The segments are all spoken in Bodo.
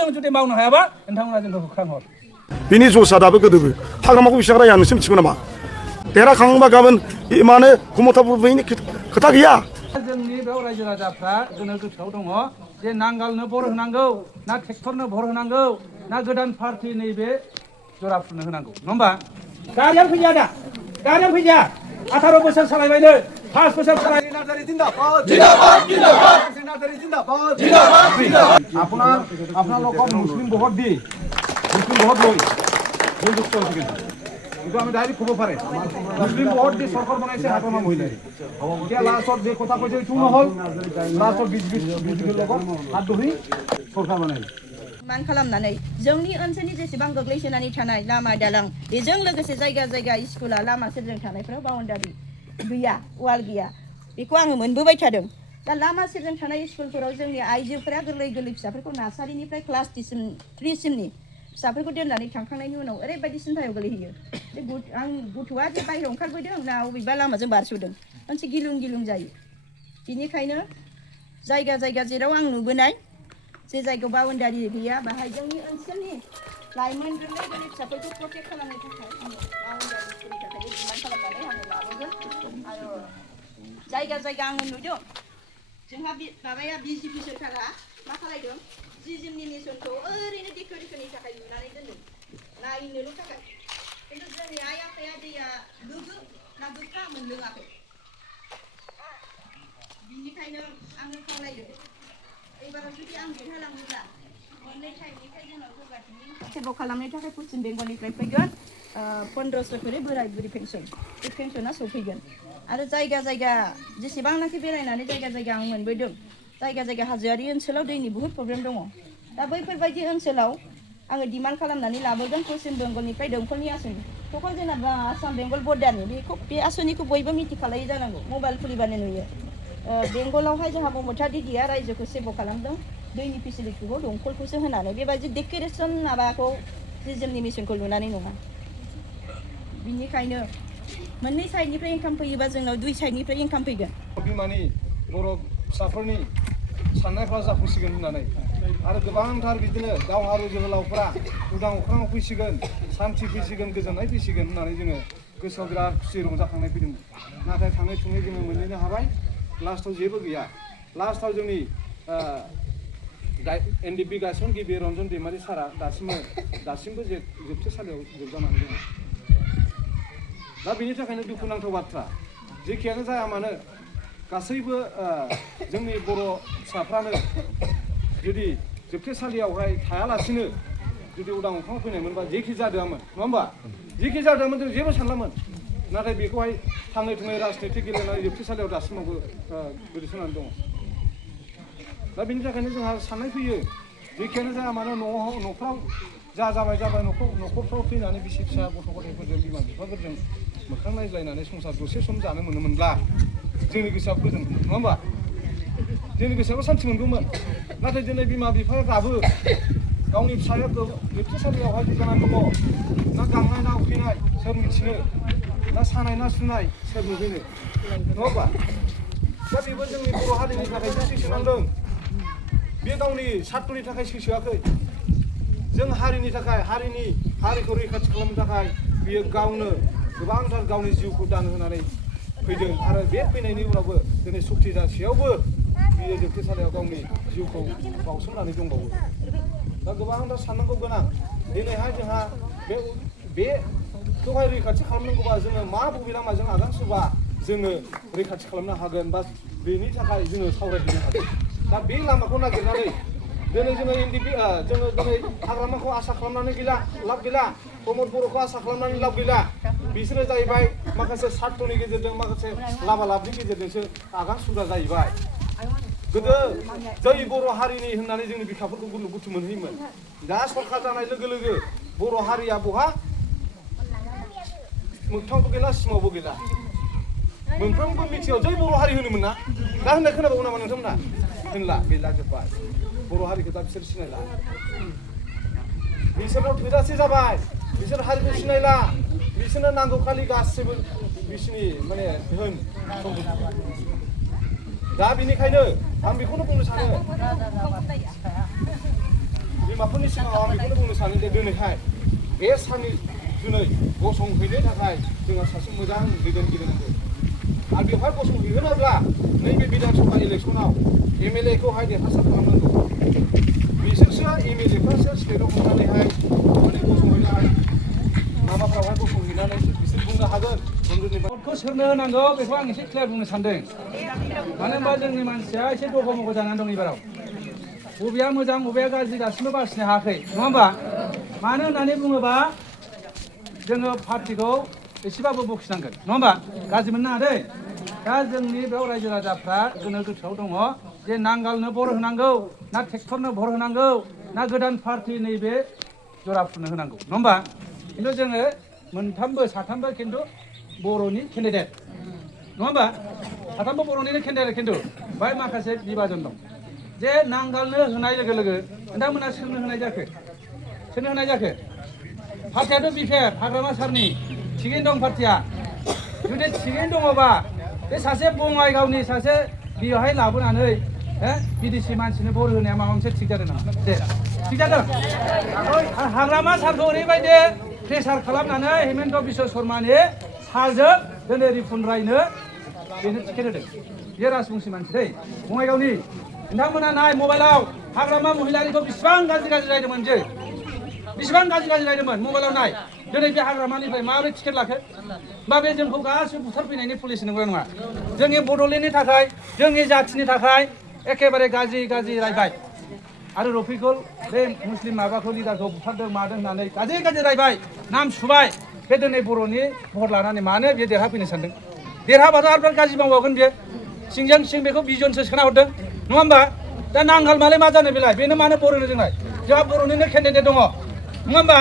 जों जुदि मावनो हायाबा नोंथांमोना जोंखौ होख्रांहर बिनि जसा दाबो गोदोबो हाग्रामाखौ बिसाग्राया नोंसोर मिथिगौ नामा देरहाखांबा गाबोन मानो खमथाफोर बैनि खोथा गैया जोंनि बेयाव रायजो राजाफ्रा जोंनो गोसोआव दङ जे नांगालनो बर होनांगौ ना ट्रेक्टरनो बर होनांगौ ना गोदान पार्टि नैबे जराफुरनो होनांगौ नङा होमबा गारियानो फैया दा गारियानो फैया 18 बोसोर सालायबायनो 5 बोसोर सालाय नार्जारी जिंदाबाद जिंदाबाद जिंदाबाद नार्जारी जिंदाबाद जिंदाबाद আপনার লোক মুসলিম বহুত দি মুসলিম বহুত লই এই দুঃখ হচ্ছে কিন্তু আমি ডাইরেক্ট খবর পারে মুসলিম বহুত দি সরকার বানাইছে হাতমা মহিলা এতিয়া লাস্টত যে কথা কইছে ইটু নহল লাস্টত 20 লোক হাত ধরি সরকার বানাই मान खालामनानै जोंनि ओनसोलनि जेसेबां गोग्लैसोनानै थानाय लामा दालां बेजों लोगोसे जायगा जायगा स्कुला लामा सेरजों थानायफोराव बाउन्डारि गैया वाल गैया बेखौ आङो मोनबोबाय थादों दा लामा सेरजों थानाय स्कुलफोराव जोंनि आइजोफोरा गोरलै गोरलै फिसाफोरखौ नार्सारिनिफ्राय क्लास 3 सिमनि फिसाफोरखौ दोननानै थांखांनायनि उनाव ओरैबायदि सिन्थायाव गोलैहैयो आं गथ'आ जे बाहेरायाव ओंखारबोदों ना अबेबा लामाजों बारस'दों मोनसे गिलुं गिलुं जायो बिनिखायनो जायगा जायगा जेराव आं नुबोनाय जे जायगायाव बाउन्डारि गैया बाहाय जोंनि ओनसोलनि लाइमोन गोरलै गोरलै फिसाफोरखौ प्रटेक्ट खालामनो थाखाय बाउन्डारिफोरनि थाखाय डिमान्ड खालामनानै आङो लाबोगोन आरो जायगा जायगा आङो नुदों जोंहा माबाया बिजेपि सोरखारा मा खालायदों जि जोंनि मिसनखौ ओरैनो डेक'रेसननि थाखाय लुनानै दोनदों नायनोल' थाखाय खिन्थु जोंनि आइ आफाया दैया गोग्गो ना गोग्गा मोनलोङाखै बिनिखायनो आङो खावलायदों एबाराव जुदि आं देरहालाङोब्ला मोननै टाइमनिफ्राय जोंनाव जौगाथिनि सेवा खालामनो थाखाय पश्चिम बेंगलनिफ्राय फैगोन 1500 करि बोराय बुरि पेन्सन बे पेन्सना सफैगोन आरो जायगा जायगा जेसेबांनाखि बेरायनानै जायगा जायगा आं मोनबोदों जायगा जायगा हाजोआरि ओनसोलाव दैनि बुहुत प्रब्लेम दङ दा बैफोरबायदि ओनसोलाव आङो डिमान्ड खालामनानै लाबोगोन पश्चिम बेंगलनिफ्राय दंखलनि आसनि दंखल जेनेबा आसाम बेंगल बर्डारनि बे आसनिखौ बयबो मिथिखालायो जानांगौ मबाइल खुलिबानो नुयो बेंगलावहाय जोंहा ममता दिदिया रायजोखौ सेवा खालामदों दैनि फेसिलिटिखौ दंखलखौसो होनानै बेबायदि डेक'रेसन माबाखौ जि जोंनि मिसनखौ लुनानै नङा बिनिखायनो मोननै साइडनिफ्राय इनकाम फैयोबा जोंनाव दुइ साइडनिफ्राय इनकाम फैगोन बिमानि बर' फिसाफोरनि साननायफ्रा जाफुंसिगोन होननानै आरो गोबांथार बिदिनो दावहारु जोहोलावफोरा उदां अख्राङाव फैसिगोन सान्थि फैसिगोन गोजोननाय फैसिगोन होननानै जोङो गोसोआव बिराद खुसि रंजाखांनाय फैदोंमोन नाथाय थाङै थुङै जोङो मोनहैनो हाबाय लास्टआव जेबो गैया लास्टआव जोंनि एनडिपि गायसनगिरि रन्जन दैमारि सारा दासिमबो जोबथेसालियाव जोबजानानै दङ दा बेनि थाखायनो दुखुनांथाव बाथ्रा जेखियानो जाया मानो गासैबो जोंनि बर' फिसाफ्रानो जुदि जोबथेसालियावहाय थायालासिनो जुदि उदां अख्राङाव फैनायमोनबा जेखि जादोंमोन नङा होमबा जेखि जादोंमोन जों जेबो सानलामोन नाथाय बेखौहाय थाङै थुङै राजनितिक गेलेनानै जोबथेसालियाव दासिमावबो गोदोसोनानै दङ दा बेनि थाखायनो जोंहा साननाय फैयो जेखियानो जाया मानो न'फ्राव जाबाय न'खरफ्राव फैनानै बिसि फिसा गथ' गथायफोरजों बिमा बिफाफोरजों मोखां नायज्लायनानै संसार दसे सम जानो मोनोमोनब्ला जोंनि गोसोआ गोजोन नङा होमबा जोंनि गोसोआबो सान्थि मोनगौमोन नाथाय दिनै बिमा बिफाया गाबो गावनि फिसाया जोबथेसालियावहाय गोजानानै दङ ना गांनाय ना उखैनाय सोर मिथिनो ना सानाय ना सुनाय सोर नुहैनो नङा होमबा दा बेबो जोंनि बर' हारिनि थाखायसो सैसोनांदों बे गावनि सार्थनि थाखाय सैसोआखै जों हारिनि थाखाय हारिखौ रैखाथि खालामनो थाखाय बियो गावनो गोबांथार गावनि जिउखौ दान होनानै फैदों आरो बे फैनायनि उनावबो दिनै सक्ति जासेयावबो बियो जोबथेसालियाव गावनि जिउखौ बावसोमनानै दंबावो दा गोबांथार साननांगौ गोनां दिनैहाय जोंहा बेखौहाय रैखाथि खालामनांगौबा जोङो बबे लामाजों आगान सुरबा जोङो रैखाथि खालामनो हागोन बा बेनि थाखाय जोङो सावरायहैनो हागोन दा बे लामाखौ नागिरनानै दिनै जोङो जोङो दिनै हाग्रामाखौ आसा खालामनानै लाब गैला प्रमद बर'खौ आसा खालामनानै लाब गैला बिसोरो जाहैबाय माखासे सार्थनि गेजेरजों माखासे लाभालाभनि गेजेरजोंसो आगान सुरग्रा जाहैबाय गोदो जै बर' हारिनि होननानै जोंनि बिखाफोरखौ बुथुम मोनहैयोमोन दा सरखार जानाय लोगो लोगो बर' हारिया बहा मोगथांबो गैला सिमावबो गैला मोनफ्रोमबो मिथियाव जै बर' हारि होनोमोन ना दा होननाय खोनाबावो नामा नोंथांमोना होनला गैला जोब्बाय बर' हारिखौ दा बिसोर सिनायला बिसोरनाव थोजासे जाबाय बिसोर हारिखौ सिनायला बिसोरनो नांगौ खालि गासैबो बिसोरनि माने धोन दा बेनिखायनो आं बेखौनो बुंनो सानो बिमाफोरनि सिगाङाव आं बेखौनो बुंनो सानो दे दिनैहाय बे साननि दिनै गसंहैनो थाखाय जोंहा सासे मोजां दैदेनगिरि नांगौ आरो बेवहाय गसंहैहोनोब्ला नैबे बिधानसभा इलेक्सनाव MLA खौहाय देरहासार खालामनांगौ बिसोरसो MLA फ्रासो स्टेटआव थांनानैहाय माने गसंहैनो माबाफ्रावहाय गसंहैनानै बिसोर बुंनो हागोन भटखौ सोरनो होनांगौ बेखौ आं एसे क्लियार बुंनो सानदों मानो होनबा जोंनि मानसिया एसे दगमग जानानै दं एबाराव बबेया मोजां बबेया गाज्रि दासिमबो बासिनो हायाखै नङा होमबा मानो होननानै बुङोबा जोङो पार्टिखौ एसेबाबो बखिनांगोन नङा होमबा गाज्रि मोननो नाङा दै दा जोंनि बेयाव रायजो राजाफ्रा गोनो गोथोआव दङ जे नांगालनो बर होनांगौ ना ट्रेक्टरनो बर होनांगौ ना गोदान पार्टि नैबे जराफुरनो होनांगौ नङा होमबा खिन्थु जोङो मोनथामबो साथामबो खिन्थु बर'नि केन्डिडेट नङा होमबा साथामबो बर'निनो केन्डिडेट खिन्थु बाहाय माखासे बिभाजन दं जे नांगालनो होनाय लोगो लोगो नोंथांमोना सोरनो होनाय जाखो सोरनो होनाय जाखो पार्टियाथ' बिफेर हाग्रामा सारनि थिगैनो दं पार्टिया जुदि थिगैनो दङबा बे सासे बङाइगावनि सासे बेवहाय लाबोनानै बिदेशि मानसिनो बर होनाया माबा मोनसे थिग जादों नामा दे थिग जादों हाग्रामा सारखौ ओरैबायदि प्रेसार खालामनानै हेमन्त बिश्व शर्मानि साजों दिनै रिपुन रायनो बेनो टिकेट होदों बे राजबंसि मानसि दै बङाइगावनि नोंथांमोना नाय मबाइलाव हाग्रामा महिलारिखौ बेसेबां गाज्रि रायदोंमोन जे बेसेबां गाज्रि रायदोंमोन मबाइलाव नाय दिनै बे हाग्रामानिफ्राय माबोरै टिकेट लाखो बा बे जोंखौ गासिबो बुथारफैनायनि पुलिस नंगौ नङा जोंनि बड'लेण्डनि थाखाय जोंनि जाथिनि थाखाय एखेबारे गाज्रि रायबाय आरो रफिकुल बे मुस्लिम माबाखौ लिडारखौ बुथारदों मादों होननानै गाज्रि रायबाय नाम सुबाय बे दिनै बर'नि भट लानानै मानो बेयो देरहाफैनो सानदों देरहाबाथ' आरो गाज्रि मावबावगोन बेयो सिंजों सिं बेखौ बिजनसो सोना हरदों नङा होमबा दा नांगाल मालाय मा जानो बेलाय बेनो मानो बर होनो जोंलाय जोंहा बर'निनो केन्डिडेट दङ नङा होमबा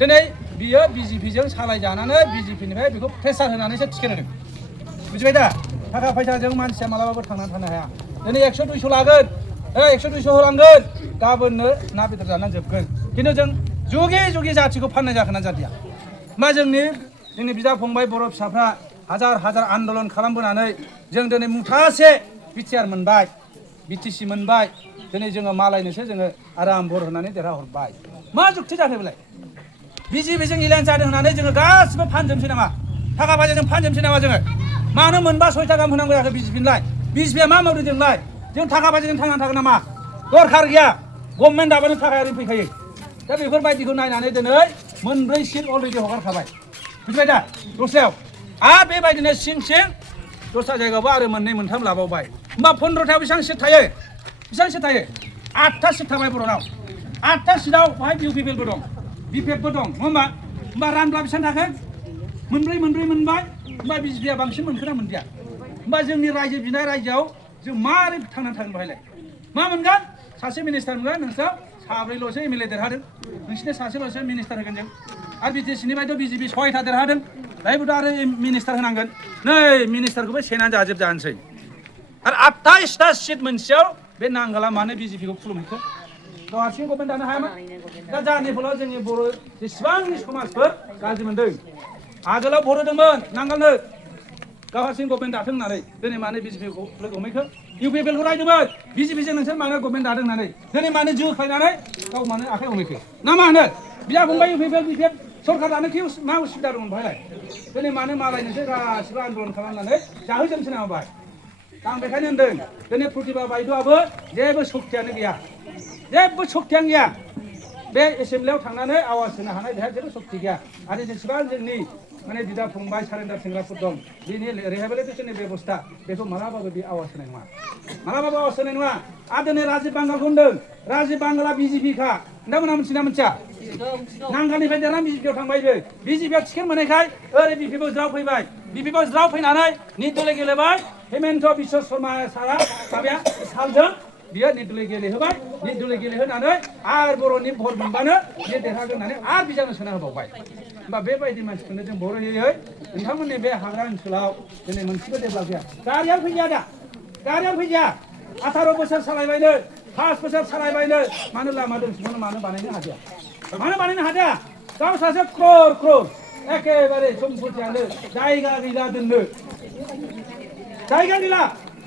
दिनै बियो BJP जों सालायजानानै BJP निफ्राय बेखौ प्रेसार होनानैसो टिकेट होदों बुजिबाय दा थाखा फैसाजों मानसिया मालाबाबो थांनानै थानो हाया दिनै 100-200 लागोन 100-200 होलांगोन गाबोननो ना बेदर जानानै जोबगोन खिन्थु जों जुगे जाथिखौ फाननाय जाखोना जादिया मा जोंनि बिदा फंबाय बर' फिसाफ्रा हाजार आन्दलन खालामबोनानै जों दिनै मुथासे बिटिआर मोनबाय BTC मोनबाय दिनै जोङो मालायनोसो जोङो आराम बर होनानै देरहाहरबाय मा जुक्ति जाखो बेलाय BJP जों एलायन्स जादों होननानै जोङो गासिबो फानजोबसै नामा थाखा फैसाजों फानजोबसै नामा जोङो मानो मोनबा 6 गाहाम होनांगौ जाखो BJP-नोलाय BJP-आ मा मावदों जोंलाय जों थाखा फैसाजों थांनानै थागोन नामा दरखार गैया गभर्नमेन्ट दाबानो थाखाया ओरैनो फैखायो दा बेफोरबायदिखौ नायनानै दिनै मोनब्रै सिट अलरेडि हगारखाबाय बुजिबाय दा दस्रायाव आरो बेबायदिनो सिं दस्रा जायगायावबो आरो 2-3 लाबावबाय होमबा 15थायाव बेसेबां सिट थायो 8था सिट थाबाय बर'नाव 8था सिटआव बाहाय UPPLबो दं BPF बो दं नङा होमबा रानब्ला बेसेबां थाखो मोनब्रै मोनबाय होमबा BJP-आ बांसिन मोनखोना मोनदिया होमबा जोंनि रायजो बिनाय रायजोआव जों मारै थांनानै थागोन बेहायलाय मा मोनगोन सासे मिनिस्टार मोनगोन नोंसोर 3ल'सो MLA देरहादों नोंसिनि सासेल'सो मिनिस्टार होगोन जों आरो BTC-निफ्रायथ' BJP 6था देरहादों दायोबोथ' आरो मिनिस्टार होनांगोन नै मिनिस्टारखौबो सेनानै जाजोबजानोसै आरो 28टा सिट मोनसेयाव बे नांगाला मानो BJP-खौ खुलुमहैखो गाव हारसिं गभर्नमेन्ट दानो हायामोन दा जाहोननि फलाव जोंनि बर' जेसेबांनि समाजफोर गाज्रि मोनदों आगोलाव भट होदोंमोन नांगालनो गाव हारसिं गभर्नमेन्ट दाथों होननानै दिनै मानो BJP-खौ लोगो हमहैखो UPPL-खौ रायदोंमोन BJP-जों नोंसोर मानो गभर्नमेन्ट दादों होननानै दिनै मानो जोख्लायनानै गाव मानो आखाइ हमहैखो ना मा होनो बिदा फंबाय UPPL BPF सरकार दानो कि मा उसुबिदा दंमोन बेहायलाय दिनै मानो मालायनोसो गासिबो आन्दलन खालामनानै जाहोजोबसै नामा बाहाय आं बेखायनो होनदों दिनै प्रतिभा बायद'आबो जेबो सक्तियानो गैया बे एसेम्बलियाव थांनानै आवाज होनो हानाय बेहा जेबो सक्ति गैया आरो जेसेबां जोंनि माने बिदा फंबाय सारेन्डार सेंग्राफोर दं बेनि रिहेबिलिटेसननि बेबस्था बेखौ मालाबाबो बे आवाज होनाय नङा आरो दिनै राजीब बांगालखौ होनदों राजीब बांगाला BJP-खा नोंथांमोनहा मिथिना मिथिया नांगालनिफ्राय देरनानै BJP-आव थांबायबो BJP-आव टिकेट मोननायखाय ओरै BPF-आव ज्राव फैबाय BPF-आव ज्राव फैनानै निट गेलेबाय हेमन्त बिश्व शर्मा सारा माबाया सालजों बियो निदुलै गेलेहोबाय निदुलै गेलेहोनानै आरो बर'नि भट मोनबानो बियो देरहागोन होननानै आरो बिजानो सोना होबावबाय होमबा बेबायदि मानसिखौनो जों बर' होयै नोंथांमोननि बे हाग्रा ओनसोलाव दिनै मोनसेबो डेभेलप गैया गारियाव फैजाया 18 बोसोर सालायबायनो 5 बोसोर सालायबायनो मानो लामा दोंसेखौनो मानो बानायनो हादिया गाव सासे क्रर एखेबारे सम्पतियानो जायगा गैला दोननो जायगा गैला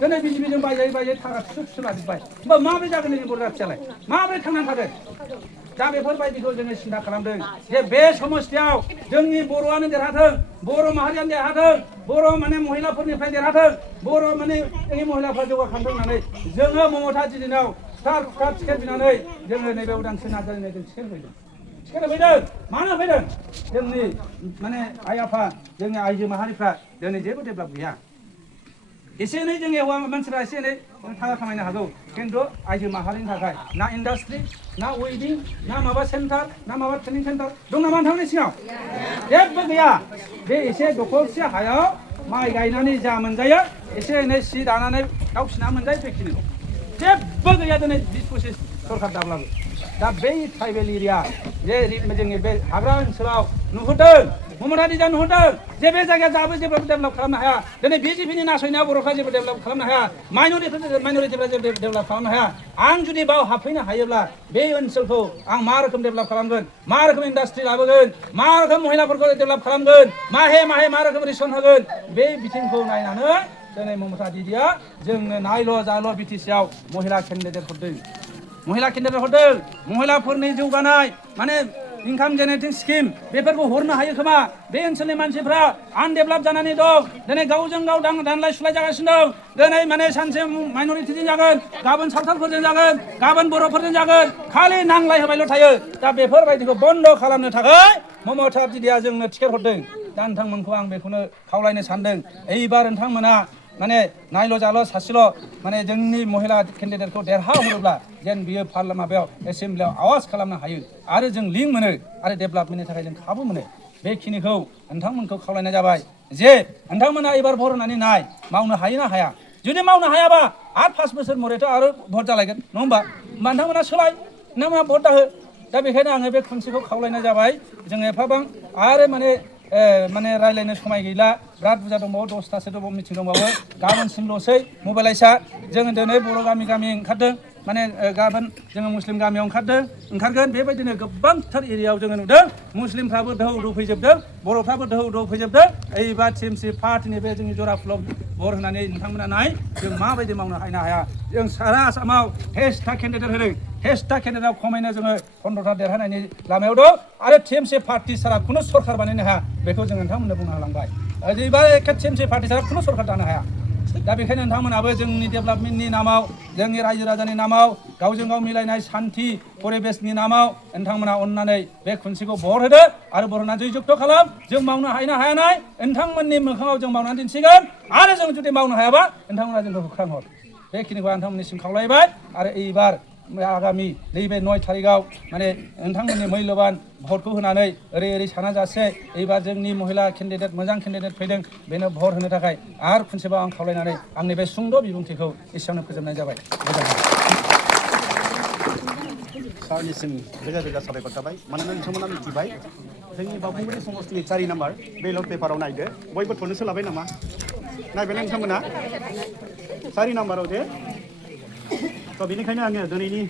दिनै बिजेपिजों बायै थाखा सुलाजोब्बाय होमबा माबोरै जागोन जोंनि बर' जाथियालाय माबोरै थांनानै थागोन दा बेफोरबायदिखौ जोङो सिन्था खालामदों जे बे समस्यायाव जोंनि बर'आनो देरहाथों बर' माहारियानो देरहाथों बर' माने महिलाफोरनिफ्राय देरहाथों बर' माने जोंनि महिलाफ्रा जौगाखांथों होननानै जोङो ममता दिदिनाव स्टार टिकेट बिनानै जोङो नैबे उदांस्रि नार्जारिनो जों टिकेट होफैदों टिकेट होफैदों मानो होफैदों जोंनि माने आइ आफा जोंनि आइजो माहारिफ्रा दिनै जेबो डेभेलप गैया एसे एनै जोंनि हौवा मानसिफ्रा एसे एनै थाखा खामायनो हागौ खिन्थु आइजो माहारिनि थाखाय ना इन्डास्ट्रि ना वेडिं ना माबा सेन्टार ना माबा ट्रेनिं सेन्टार दं नामा नोंथांमोननि सिङाव जेबो गैया बे एसे दखरसे हायाव माइ गायनानै जा मोनजायो एसे एनै सि दानानै दाउ फिसिना मोनजायो बेखिनिल' जेबो गैया दिनै 20-25 सरकार दाब्लाबो दा बै ट्राइबेल एरिया जे जोंनि बे हाग्रा ओनसोलाव नुहुरदों ममता दिदिया नुहुरदों जे बे जायगाया दाबो जेबो डेभेलप खालामनो हाया दिनै बिजेपिनि नासयनायाव बर'फ्रा जेबो डेभेलप खालामनो हाया माइनरिटिफ्रा जेबो डेभेलप खालामनो हाया आं जुदि बाव हाबफैनो हायोब्ला बे ओनसोलखौ आं मा रोखोम डेभेलप खालामगोन मा रोखोम इन्डास्ट्रि लाबोगोन मा रोखोम महिलाफोरखौ डेभेलप खालामगोन माहे मा रोखोम रेसन होगोन बे बिथिंखौ नायनानै दिनै ममता दिदिया जोंनो नायल' जाल' बिटिसिआव महिला केन्डिडेट हरदों महिलाफोरनि जौगानाय माने इनकाम जेनेरेटिं स्किम बेफोरखौ हरनो हायो खोमा बे ओनसोलनि मानसिफ्रा आनडेभेलप जानानै दं दिनै गावजों गाव दानलाय सुलाय जागासिनो दं दिनै माने सानसे माइनरिटिजों जागोन गाबोन सावथालफोरजों जागोन गाबोन बर'फोरजों जागोन खालि नांलाय होबायल' थायो दा बेफोरबायदिखौ बन्द खालामनो थाखाय ममता दिदिया जोंनो टिकेट हरदों दा नोंथांमोनखौ आं बेखौनो खावलायनो सानदों एइबार नोंथांमोना माने नायल' जाल' सासेल' माने जोंनि महिला केन्डिडेटखौ देरहाहरोब्ला जेन बियो माबायाव एसेम्बलियाव आवाज खालामनो हायो आरो जों लिंक मोनो आरो डेभेलपमेन्टनि थाखाय जों खाबु मोनो बेखिनिखौ नोंथांमोनखौ खावलायनाय जाबाय जे नोंथांमोना एबार भट होनानै नाय मावनो हायो ना हाया जुदि मावनो हायाबा आरो 5 बोसोर मरेथ' आरो भट जालायगोन नङा होमबा नोंथांमोना सोलाय नोंथांमोना भट दाहो दा बेखायनो आङो बे खनसेखौ खावलायनाय जाबाय जों एफाबां आरो माने रायलायनो समाय गैला बिराद बुरजा दंबावो 10थासो दंबावो मिटिं दंबावो गाबोनसिमल'सै मोबाइलाइजआ जोङो दिनै बर' गामि ओंखारदों माने गाबोन जोङो मुस्लिम गामियाव ओंखारगोन बेबायदिनो गोबांथार एरियायाव जोङो नुदों मुस्लिमफ्राबो दोहौ फैजोबदों बर'फ्राबो दोहौ फैजोबदों एइबार टिएमसि पार्टिनि बे जोंनि जराफुलाव भट होनानै नोंथांमोना नाय जों माबायदि मावनो हाया जों सारा आसामाव 10टा केन्डिडेट होदों 10टा केन्डिडेटआव खमैनो जोङो 15टा देरहानायनि लामायाव दं आरो टिएमसि पार्टि सारा खुनु सरकार बानायनो हाया बेखौ जों नोंथांमोननो बुंनो हालांबाय एइबार टिएमसि पार्टि सारा खुनु सरकार दानो हाया दा बेखायनो नोंथांमोनाबो जोंनि डेभेलपमेन्टनि नामाव जोंनि रायजो राजानि नामाव गावजों गाव मिलायनाय सान्थि परिबेसनि नामाव नोंथांमोना अननानै बे खनसेखौ भट होदो आरो भट होनानै जयजुक्त खालाम जों मावनो हायो ना हाया नाय नोंथांमोननि मोखाङाव जों मावनानै दिन्थिगोन आरो जों जुदि मावनो हायाबा नोंथांमोना जोंखौ होख्रांहर बेखिनिखौ आं नोंथांमोननिसिम खावलायबाय आरो एइबार आगामि नैबे 9 थारिखआव माने नोंथांमोननि मैल्यबान भटखौ होनानै ओरै साना जासे एइबार जोंनि महिला केन्डिडेट मोजां केन्डिडेट फैदों बेनो भट होनो थाखाय आरो खनसेबाव आं खावलायनानै आंनि बे सुंद' बिबुंथिखौ एसेयावनो फोजोबनाय जाबाय सारनिसिम रोजा साबायखर थाबाय मानोना नोंथांमोना मिथिबाय जोंनि बावखुंग्रि समस्टिनि 4 नाम्बार बेलट पेपाराव नायदो बयबो थनो सोलाबाय नामा नायबायना नोंथांमोना 4 नाम्बाराव जे तो बेनिखायनो आङो दिनैनि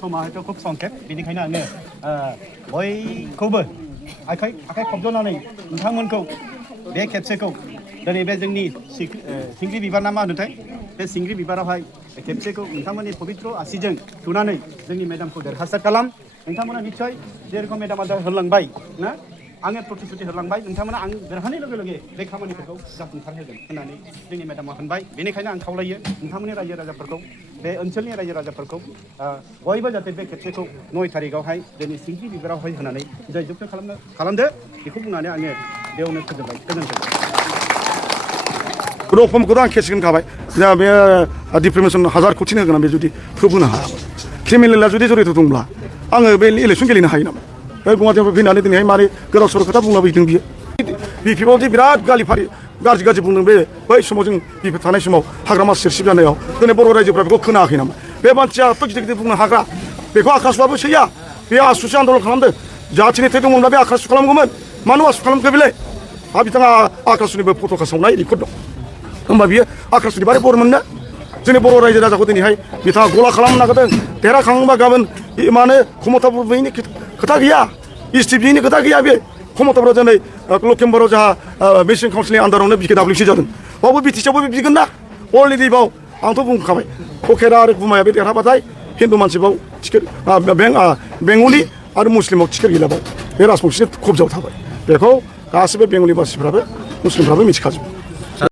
समा खुब संखेब बेनिखायनो आङो बयखौबो आखाइ खबज'नानै नोंथांमोनखौ बे खेबसेखौ दिनै बे जोंनि सिंग्रि बिबार ना मा होनोथाय बे सिंग्रि बिबारावहाय खेबसेखौ नोंथांमोननि पबित्र आसिजों थुनानै जोंनि मेडामखौ देरहासार खालाम नोंथांमोना निस्सय जेरखम मेडामा होलांबाय ना आङो प्रतिश्रुति होलांबाय नोंथांमोना आं देरहानाय लोगो लोगो बे खामानिफोरखौ जाफुंसार होगोन होननानै जोंनि मेडामा होनबाय बेनिखायनो आं खावलायो नोंथांमोननि रायजो राजाफोरखौ बे ओनसोलनि रायजो राजाफोरखौ बयबो जाहाथे बे खेबसेखौ 9 थारिखआवहाय जोंनि सिंग्रि बिबारावहाय होनानै जयजुक्त खालामदो बेखौ बुंनानै आङो बेयावनो फोजोबबाय गोजोन्थों रफमखौथ' आं खेसिगोन खाबाय दा बे डिप्रेमेसन 1000 कोटि होगोन बे जुदि प्रुफ होनो हाया क्रिमिनेला जुदि जरित दंब्ला आङो बे इलेक्सन गेलेनो हायो नामा बे गुवाहाटियाव फैनानै दिनैहाय मारै गोदाव सोराव खोथा बुंलाबायदों बियो बिपिएफआव जे बिराद गाज्रि बुंदों बे बै समाव जों बिपिएफ थानाय समाव हाग्रामा सिरसिब जानायाव दिनै बर' रायजोफ्रा बेखौ खोनायाखै नामा बे मानसियाथ' गिदिर बुंनो हाग्रा बेखौ आकाशबाबो सैया बे आसुसो आन्दलन खालामदों जाथिनि थै दंमोनब्ला बे आकाश खालामगौमोन मानो आसु खालामखो बेलाय आरो बिथाङा आकाशनिबो फट'खा सावनाय रेकर्ड दं होमबा बियो आकाशनि बारै बर मोननो जोंनि बर' रायजो राजाखौ दिनैहाय बिथाङा गला खालामनो नागिरदों देरहाखांबा गाबोन माने क्षमताफोर गैयिनि खोथा गैया इस्टिपिनि खोथा गैया बे क्षमताफोरा दिनै लखिमपुराव जोंहा मेसिन काउन्सिलनि आन्दारावनो बिकेडब्लिउसि जादों बावबो बिटिसिआवबो बिगोन ना अलरेडि बाव आंथ' बुंखाबाय फकेरा आरो गुमाया बे देरहाबाथाय हिन्दु मानसिबाव टिकेट बेंगलि आरो मुस्लिमाव टिकेट गैलाबाव बे राजबंशिनि कब्जायाव थाबाय बेखौ गासिबो बेंगलि मानसिफ्राबो मुस्लिमफ्राबो मिथिखाजोबो